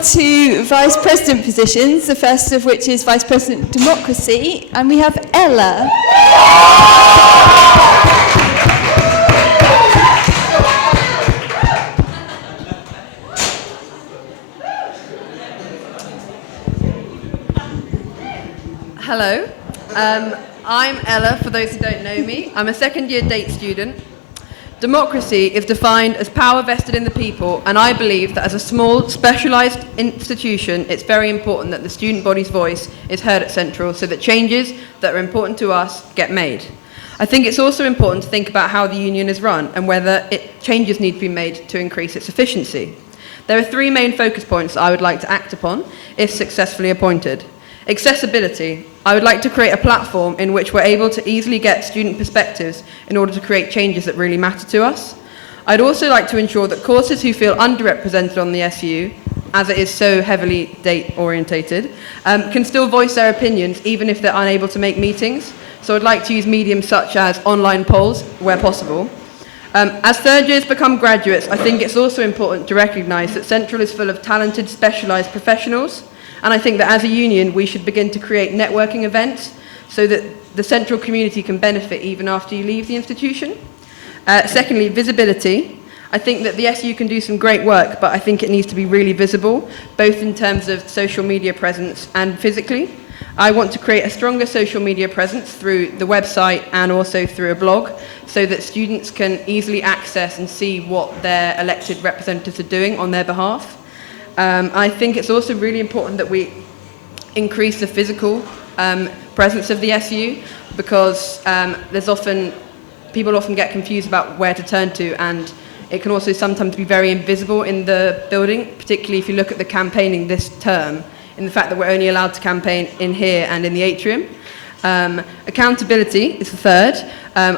on to Vice President positions, the first of which is Vice President Democracy, and we have Ella. Hello, I'm Ella, for those who don't know me. I'm a second-year DATE student. Democracy is defined as power vested in the people, and I believe that as a small, specialised institution, it's very important that the student body's voice is heard at Central so that changes that are important to us get made. I think it's also important to think about how the union is run and whether changes need to be made to increase its efficiency. There are three main focus points that I would like to act upon if successfully appointed. Accessibility. I would like to create a platform in which we're able to easily get student perspectives in order to create changes that really matter to us. I'd also like to ensure that courses who feel underrepresented on the SU, as it is so heavily DATE orientated, can still voice their opinions even if they're unable to make meetings. So I'd like to use mediums such as online polls where possible. As third years become graduates, I think it's also important to recognise that Central is full of talented, specialised professionals. And I think that as a union, we should begin to create networking events so that the Central community can benefit even after you leave the institution. Secondly, visibility. I think that the SU can do some great work, but I think it needs to be really visible, both in terms of social media presence and physically. I want to create a stronger social media presence through the website and also through a blog so that students can easily access and see what their elected representatives are doing on their behalf. I think it's also really important that we increase the physical presence of the SU because people often get confused about where to turn to, and it can also sometimes be very invisible in the building, particularly if you look at the campaigning this term, in the fact that we're only allowed to campaign in here and in the atrium. Accountability is the third.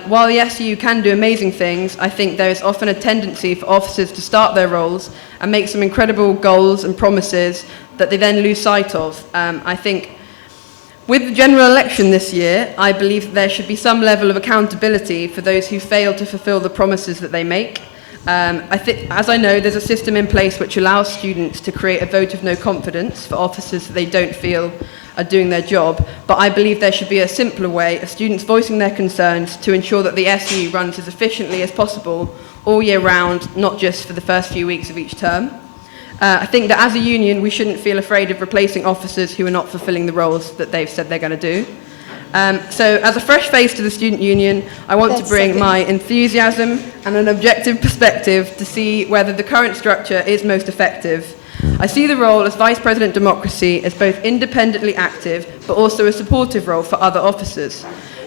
While the SU can do amazing things, I think there is often a tendency for officers to start their roles and make some incredible goals and promises that they then lose sight of. I think with the general election this year, I believe that there should be some level of accountability for those who fail to fulfil the promises that they make. As I know, there's a system in place which allows students to create a vote of no confidence for officers that they don't feel are doing their job, but I believe there should be a simpler way of students voicing their concerns to ensure that the SU runs as efficiently as possible all year round, not just for the first few weeks of each term. I think that as a union, we shouldn't feel afraid of replacing officers who are not fulfilling the roles that they've said they're going to do. So as a fresh face to the student union, I want to bring my enthusiasm and an objective perspective to see whether the current structure is most effective. I see the role as Vice President Democracy as both independently active, but also a supportive role for other officers.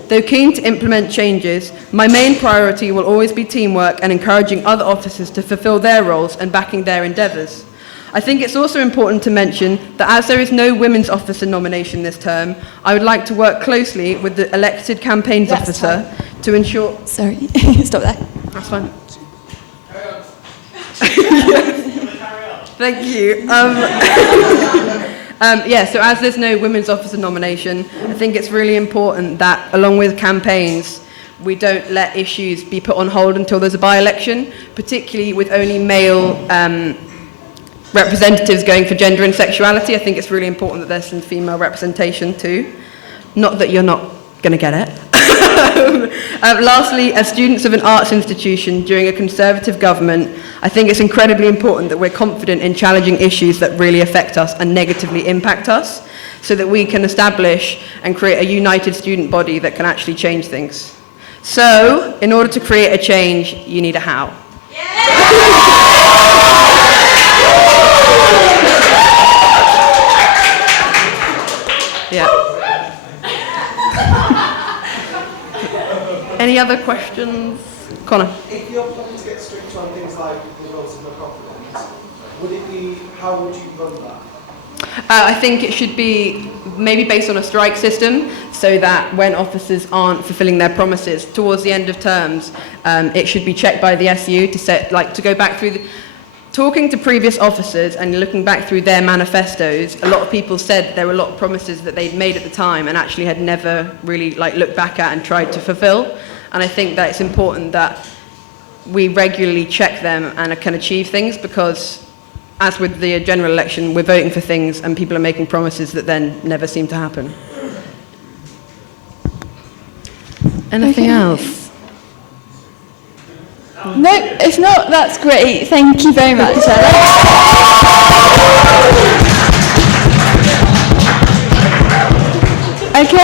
Though keen to implement changes, my main priority will always be teamwork and encouraging other officers to fulfil their roles and backing their endeavours. I think it's also important to mention that as there is no women's officer nomination this term, I would like to work closely with the elected campaigns officer to ensure... Sorry, stop there. That's fine. Thank you. So as there's no women's officer nomination, I think it's really important that, along with campaigns, we don't let issues be put on hold until there's a by-election, particularly with only male representatives going for gender and sexuality. I think it's really important that there's some female representation too. Not that you're not going to get it. Lastly, as students of an arts institution during a Conservative government, I think it's incredibly important that we're confident in challenging issues that really affect us and negatively impact us, so that we can establish and create a united student body that can actually change things. So, in order to create a change, you need a Howe. Yeah. Any other questions? Connor? If you're planning to get strict on things like the votes of no confidence, how would you run that? I think it should be maybe based on a strike system, so that when officers aren't fulfilling their promises towards the end of terms, it should be checked by the SU to go back through talking to previous officers and looking back through their manifestos. A lot of people said there were a lot of promises that they'd made at the time and actually had never really looked back at and tried to fulfill. And I think that it's important that we regularly check them and can achieve things, because as with the general election, we're voting for things and people are making promises that then never seem to happen. Anything else? No, if not, that's great. Thank you very much, Ella.